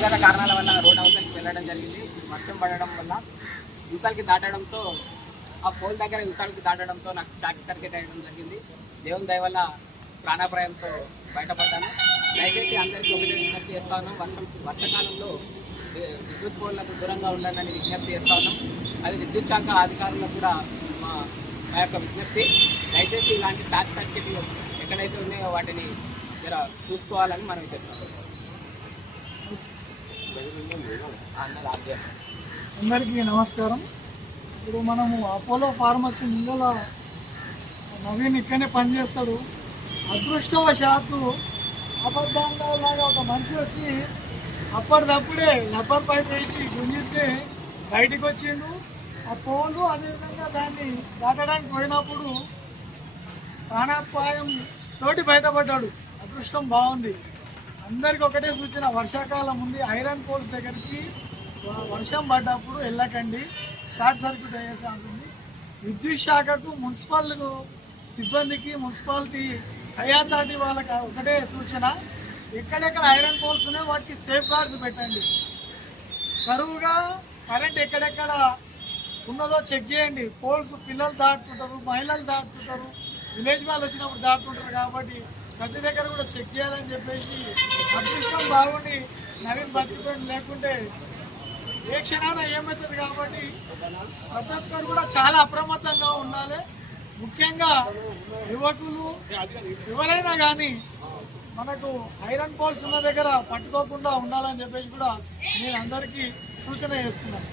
వ్యక్తిగత కారణాల వల్ల రోడ్ అవతలకి వెళ్ళడం జరిగింది. వర్షం పడడం వల్ల యువతలకి దాటడంతో ఆ పోల్ దగ్గర యువతలకి దాటడంతో నాకు షార్ట్ సర్క్యూట్ అయ్యడం జరిగింది. దేవుని దయ వల్ల ప్రాణాపాయంతో బయటపడ్డాను. దయచేసి అందరికీ ఒకటే విజ్ఞప్తి చేస్తా ఉన్నాం, వర్షాకాలంలో విద్యుత్ పోల్లకు దూరంగా ఉండాలని విజ్ఞప్తి చేస్తా ఉన్నాం. అది విద్యుత్ శాఖ అధికారులకు కూడా మా యొక్క విజ్ఞప్తి. దయచేసి ఇలాంటి షార్ట్ సర్క్యూట్లు ఎక్కడైతే ఉన్నాయో వాటిని జర చూసుకోవాలని మనం చేస్తాం. అందరికీ నమస్కారం. ఇప్పుడు మనము అపోలో ఫార్మసీ ముందల నవీన్ ఇక్కడనే పనిచేస్తాడు. అదృష్టవశాత్తు అబద్ధాలాగా ఒక మనిషి వచ్చి అప్పటిదప్పుడే రబ్బర్ పైప్ వేసి గుంజితే బయటికి వచ్చిండు. ఆ పోలు అదేవిధంగా దాన్ని దాటడానికి పోయినప్పుడు ప్రాణాపాయం తోటి బయటపడ్డాడు. అదృష్టం బాగుంది. అందరికి ఒకటే సూచన, వర్షాకాలం ఉంది, ఐరన్ పోల్స్ దగ్గరికి వర్షం పడ్డప్పుడు వెళ్ళకండి, షార్ట్ సర్క్యూట్ అయ్యేసి ఉంటుంది. విద్యుత్ శాఖకు మున్సిపల్ సిబ్బందికి మున్సిపాలిటీ అథారిటీ వాళ్ళకి ఒకటే సూచన, ఎక్కడెక్కడ ఐరన్ పోల్స్ ఉన్నాయో వాటికి సేఫ్ గార్డ్స్ పెట్టండి. కరువుగా కరెంట్ ఎక్కడెక్కడ ఉన్నదో చెక్ చేయండి. పోల్స్ పిల్లలు దాటుతుంటారు, మహిళలు దాటుతుంటారు, విలేజ్ వాళ్ళు వచ్చినప్పుడు దాటుతుంటారు. కాబట్టి ప్రతి దగ్గర కూడా చెక్ చేయాలని చెప్పేసి, అదృష్టం బాగుండి నవీన్ బతికిపోయింది, లేకుంటే ఏ క్షణాన ఏమవుతుంది. కాబట్టి ప్రతి ఒక్కరు కూడా చాలా అప్రమత్తంగా ఉండాలి. ముఖ్యంగా యువకులు ఎవరైనా కానీ మనకు ఐరన్ పోల్స్ ఉన్న దగ్గర పట్టుకోకుండా ఉండాలని చెప్పేసి కూడా నేను అందరికీ సూచన చేస్తున్నాను.